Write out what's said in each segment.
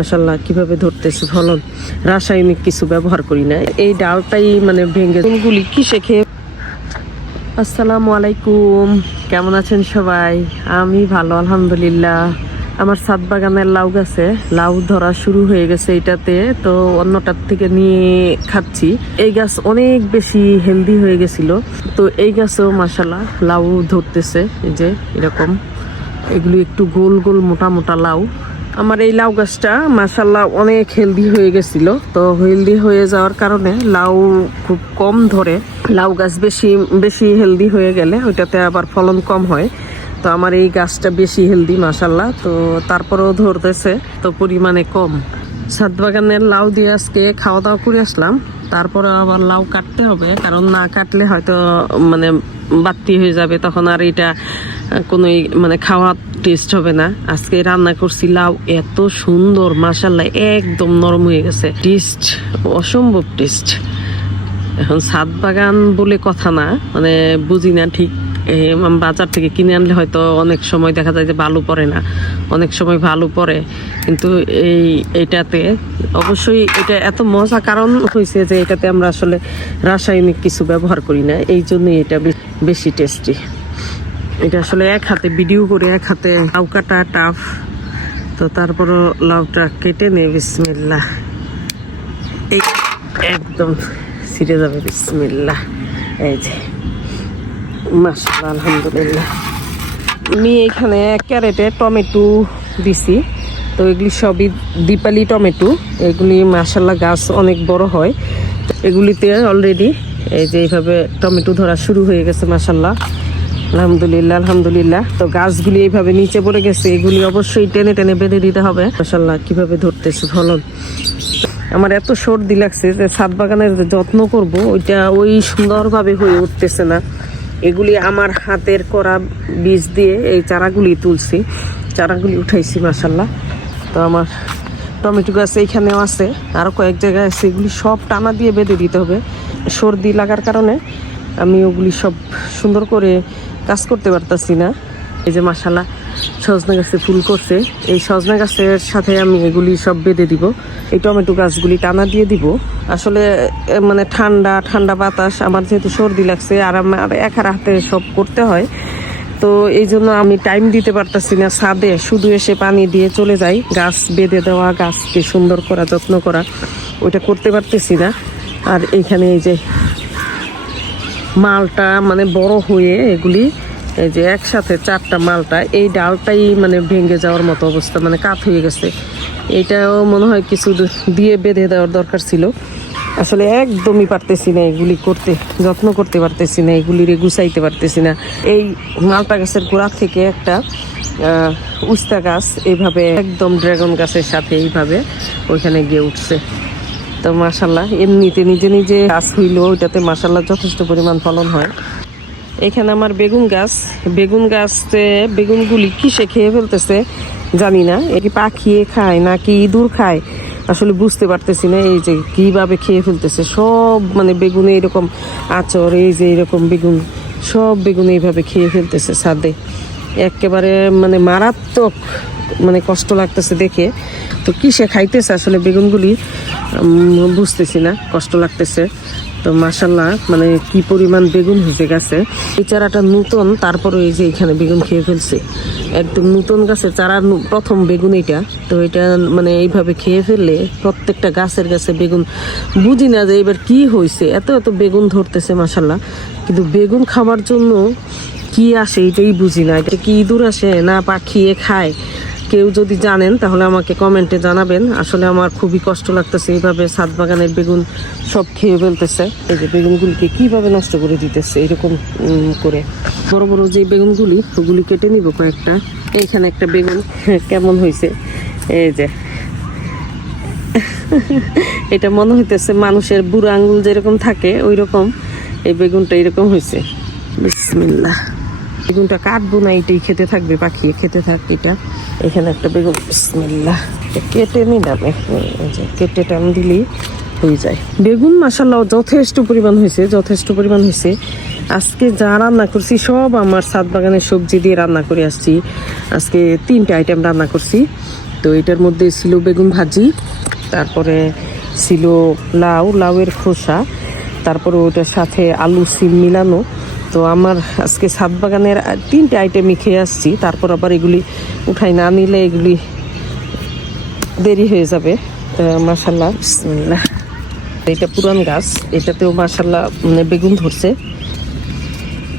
মাসাল্লাহ কীভাবে ধরতেছে ফলন? রাসায়নিক কিছু ব্যবহার করি না। এই ডালটাই মানে ভেঙে গুলি কিসে খেয়ে আসসালামু আলাইকুম। কেমন আছেন সবাই? আমি ভালো, আলহামদুলিল্লাহ। আমার সাত বাগানের লাউ গাছে, লাউ ধরা শুরু হয়ে গেছে এটাতে। তো অন্যটার থেকে নিয়ে খাচ্ছি। এই গাছ অনেক বেশি হেলদি হয়ে গেছিল। তো এই গাছেও মাসাল্লাহ লাউ ধরতেছে। এই যে এরকম। এগুলি একটু গোল গোল মোটা মোটা লাউ। আমার এই লাউ গাছটা মাসাল্লাহ অনেক হেলদি হয়ে গেছিল। তো হেলদি হয়ে যাওয়ার কারণে লাউ খুব কম ধরে। লাউ গাছ বেশি বেশি হেলদি হয়ে গেলে ওইটাতে আবার ফলন কম হয়। তো আমার এই গাছটা বেশি হেলদি মাসাল্লাহ তো তারপরেও ধরতেছে, তো পরিমাণে কম। ছাদ বাগানের লাউ দিয়ে আজকে খাওয়া দাওয়া করে আসলাম। তারপরে আবার লাউ কাটতে হবে, কারণ না কাটলে হয়তো মানে বাড়তি হয়ে যাবে। তখন আর এটা কোনো মানে খাওয়া টেস্ট হবে না। আজকে রান্না করছি লাউ, এত সুন্দর মাসাল্লাহ একদম নরম হয়ে গেছে। টেস্ট অসম্ভব টেস্ট এখন ছাদ বাগান বলে কথা না মানে বুঝি না ঠিক। বাজার থেকে কিনে আনলে হয়তো অনেক সময় দেখা যায় যে ভালো পড়ে না, অনেক সময় ভালো পড়ে। কিন্তু এই, এটাতে অবশ্যই এটা এত মজা কারণ হয়েছে যে এটাতে আমরা আসলে রাসায়নিক কিছু ব্যবহার করি না এই জন্যই এটা বেশি টেস্টি এটা আসলে এক হাতে ভিডিও করে, এক হাতে লাউ কাটা টাফ তো তারপরও লাউটা কেটে নে বিসমিল্লা এই একদম ছিটে যাবে বিসমিল্লা এই যে মাসাল্লাহ আলহামদুলিল্লাহ। আমি এখানে এক ক্যারেটে টমেটো দিছি। তো এগুলি সবই দীপালি টমেটো। এগুলি মাসাল্লাহ গাছ অনেক বড় হয়। এগুলিতে অলরেডি এই যে এইভাবে টমেটো ধরা শুরু হয়ে গেছে মাসাল্লাহ আলহামদুলিল্লাহ আলহামদুলিল্লাহ। তো গাছগুলি এইভাবে নিচে পড়ে গেছে, এগুলি অবশ্যই টেনে টেনে বেঁধে দিতে হবে। মাসাল্লাহ কীভাবে ধরতেছে ফলন। আমার এত সর্দি লাগছে যে ছাদ বাগানের যত্ন করব, ওইটা ওই সুন্দরভাবে হয়ে উঠতেছে না। এগুলি আমার হাতের করা বীজ দিয়ে এই চারাগুলি তুলছি। চারাগুলি উঠাইছি মাসাল্লাহ তো আমার টমেটো গাছ এইখানেও আছে আরও কয়েক জায়গায় আছে। এগুলি সব টানা দিয়ে বেঁধে দিতে হবে। সর্দি লাগার কারণে আমি ওগুলি সব সুন্দর করে কাজ করতে পারতাছি না। এই যে মাসালা সজনে গাছে ফুল করছে। এই সজনে গাছের সাথে আমি এগুলি সব বেঁধে দিব। এই টমেটো গাছগুলি টানা দিয়ে দিব। আসলে মানে ঠান্ডা ঠান্ডা বাতাস, আমার যেহেতু সর্দি লাগছে আর আমার এক হাতে সব করতে হয়। তো এই জন্য আমি টাইম দিতে পারতাছি না ছাদে। শুধু এসে পানি দিয়ে চলে যাই। গাছ বেঁধে দেওয়া, গাছকে সুন্দর করা, যত্ন করা, ওইটা করতে পারতেছি না। আর এখানে এই যে মালটা মানে বড় হয়ে এগুলি, এই যে একসাথে চারটা মালটা, এই ডালটাই মানে ভেঙে যাওয়ার মতো অবস্থা মানে কাত হয়ে গেছে। এটাও মনে হয় কিছু দিয়ে বেঁধে দেওয়ার দরকার ছিল। আসলে একদমই পারতেছি না এগুলি করতে, যত্ন করতে পারতেছি না, এগুলিরে গুছাইতে পারতেছি না। এই মালটা গাছের গোড়া থেকে একটা উস্তা গাছ এইভাবে একদম ড্রাগন গাছের সাথে এইভাবে ওইখানে গিয়ে উঠছে। তো মাসাল্লাহ এমনিতে নিজে নিজে গাছ হইলেও ওইটাতে মাসাল্লাহ যথেষ্ট পরিমাণ ফলন হয়। এখানে আমার বেগুন গাছ, বেগুন গাছে বেগুনগুলি কিসে খেয়ে ফেলতেছে জানি না, এ কি পাখিয়ে খায় না নাকি ইঁদুর খায়, আসলে বুঝতে পারতেছি না এই যে কীভাবে খেয়ে ফেলতেছে। সব মানে বেগুনে এরকম আচর এই যে এরকম বেগুন, সব বেগুন এইভাবে খেয়ে ফেলতেছে ছাদে। একেবারে মানে মারাত্মক মানে কষ্ট লাগতেছে দেখে। তো কিসে খাইতেছে আসলে বেগুনগুলি? বুঝতেছি না, কষ্ট লাগতেছে। তো মাসাল্লাহ মানে কি পরিমাণ বেগুন হয়েছে গাছে। এই চারাটা নতুন, তারপরে এই যে এখানে বেগুন খেয়ে ফেলছে। একদম নতুন গাছে চারা প্রথম বেগুন এটা। তো এটা মানে এইভাবে খেয়ে ফেললে প্রত্যেকটা গাছের গাছে বেগুন, বুঝি না যে এবার কি হয়েছে এত এত বেগুন ধরতেছে মাসাল্লাহ কিন্তু বেগুন খাবার জন্য কি আসে এটাই বুঝি না। এটা কি ইঁদুর আসে না পাখিয়ে খায়? কেউ যদি জানেন, তাহলে আমাকে কমেন্টে জানাবেন। আসলে আমার খুবই কষ্ট লাগতেছে এইভাবে ছাদ বাগানের বেগুন সব খেয়ে ফেলতেছে। এই যে বেগুনগুলিকে কীভাবে নষ্ট করে দিতেছে এরকম করে। বড় বড় যে বেগুনগুলি, ওগুলি কেটে নিব কয়েকটা। এইখানে একটা বেগুন, কেমন হয়েছে এই যে। এটা মনে হইতেছে মানুষের বুড়ো আঙ্গুল যেরকম থাকে ওই রকম এই বেগুনটা এরকম হয়েছে বিসমিল্লাহ। বেগুনটা কাটবো না, এটাই খেতে থাকবে, পাখি খেতে থাক এটা। এখানে একটা বেগুন, বিসমিল্লাহ। এটা কেটে নিলাম কেটে টান দিলেই হয়ে যায়। বেগুন মাসাল্লাহ যথেষ্ট পরিমাণ হয়েছে, যথেষ্ট পরিমাণ হয়েছে। আজকে যা রান্না করছি, সব আমার ছাদ বাগানের সবজি দিয়ে রান্না করে আসছি। আজকে তিনটা আইটেম রান্না করছি। তো এটার মধ্যে ছিল বেগুন ভাজি, তারপরে ছিল লাউ, লাউয়ের খোসা, তারপরে ওটার সাথে আলু সিম মিলানো। তো আমার আজকে ছাদ বাগানের তিনটে আইটেমই খেয়ে আসছি তারপর আবার এগুলি উঠাই না নিলে এগুলি দেরি হয়ে যাবে মাসাল্লাহ এটা পুরান গাছ এটাতেও মাসাল্লাহ মানে বেগুন ধরছে।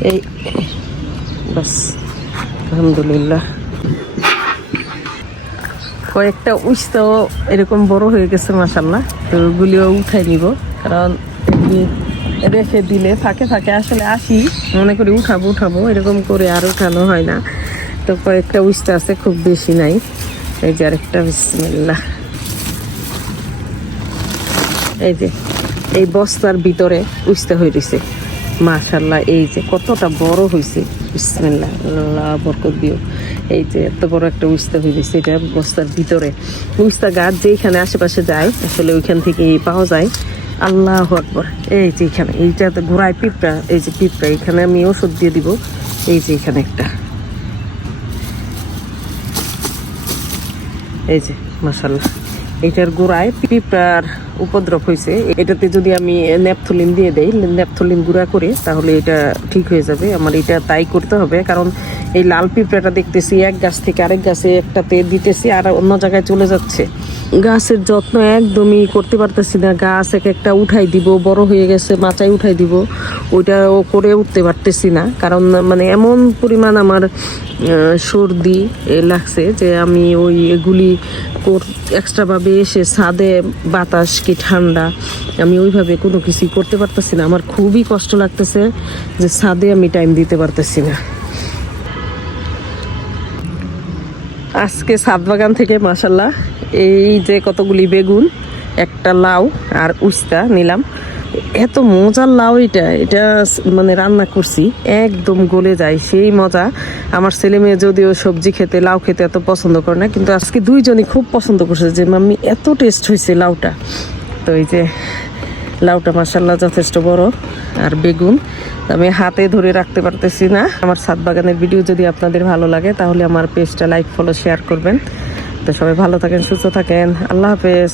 এই বাস আলহামদুলিল্লাহ। কয়েকটা উস্তাও এরকম বড় হয়ে গেছে মাসাল্লাহ তো ওগুলিও উঠাই নিব কারণ রেখে দিলে, ফাঁকে ফাঁকে আসলে আসি। মনে করি উঠাবো উঠাবো, এরকম করে আর উঠানো হয় না। তো কয়েকটা উস্তা আছে, খুব বেশি নাই। এই যে আরেকটা, বিসমিল্লাহ। এই যে, এই বস্তার ভিতরে উস্তা হয়ে রয়েছে মাশাল্লাহ এই যে কতটা বড় হয়েছে বিসমিল্লাহ, আল্লাহ বরকত দিও। এই যে এত বড় একটা উস্তা হয়ে গেছে এটা বস্তার ভিতরে। উস্তা গাছ যেখানে আশেপাশে যায়, আসলে ওইখান থেকে পাওয়া যায়। আল্লাহ আকবর। এই যে এখানে এইটা তো ঘোড়ায় পিঁপড়া এই যে পিঁপড়া এখানে আমি ওষুধ দিয়ে দিব। এই যে এখানে একটা। এই যে মাসাল্লাহ এইটার গোড়ায় পিঁপড়ার উপদ্রব হয়েছে। এটাতে যদি আমি ন্যাপথলিন দিয়ে দেই, ন্যাপথলিন গুঁড়া করে, তাহলে এটা ঠিক হয়ে যাবে। আমার এটা তাই করতে হবে, কারণ এই লাল পিঁপড়াটা দেখতেছি এক গাছ থেকে আরেক গাছে একটাতে দিতেছি আর অন্য জায়গায় চলে যাচ্ছে। গাছের যত্ন একদমই করতে পারতেছি না। গাছ এক একটা উঠাই দিব, বড় হয়ে গেছে, মাচায় উঠাই দিব। ওইটাও করে উঠতে পারতেছি না। কারণ মানে এমন পরিমাণ আমার সর্দি লাগছে যে আমি ওই এগুলি এক্সট্রাভাবে এসে ছাদে বাতাস কি ঠান্ডা, আমি ওইভাবে কোনো কিছুই করতে পারতেছি না। আমার খুবই কষ্ট লাগতেছে যে ছাদে আমি টাইম দিতে পারতেছি না। আজকে ছাদ বাগান থেকে মাসাল্লাহ এই যে কতগুলি বেগুন, একটা লাউ আর উস্তা নিলাম। এত মজার লাউ এটা এটা মানে রান্না করছি, একদম গলে যায়, সেই মজা। আমার ছেলে মেয়ে যদিও সবজি খেতে, লাউ খেতে এত পছন্দ করে না, কিন্তু আজকে দুইজনই খুব পছন্দ করছে যে, মাম্মি, এত টেস্ট হয়েছে লাউটা। তো এই যে, লাউটা মাসাল্লাহ যথেষ্ট বড় আর বেগুন। আমি হাতে ধরে রাখতে পারতেছি না। আমার ছাদ বাগানের ভিডিও যদি আপনাদের ভালো লাগে, তাহলে আমার পেজটা লাইক ফলো শেয়ার করবেন। তো সবাই ভালো থাকেন, সুস্থ থাকেন। আল্লাহ হাফেজ।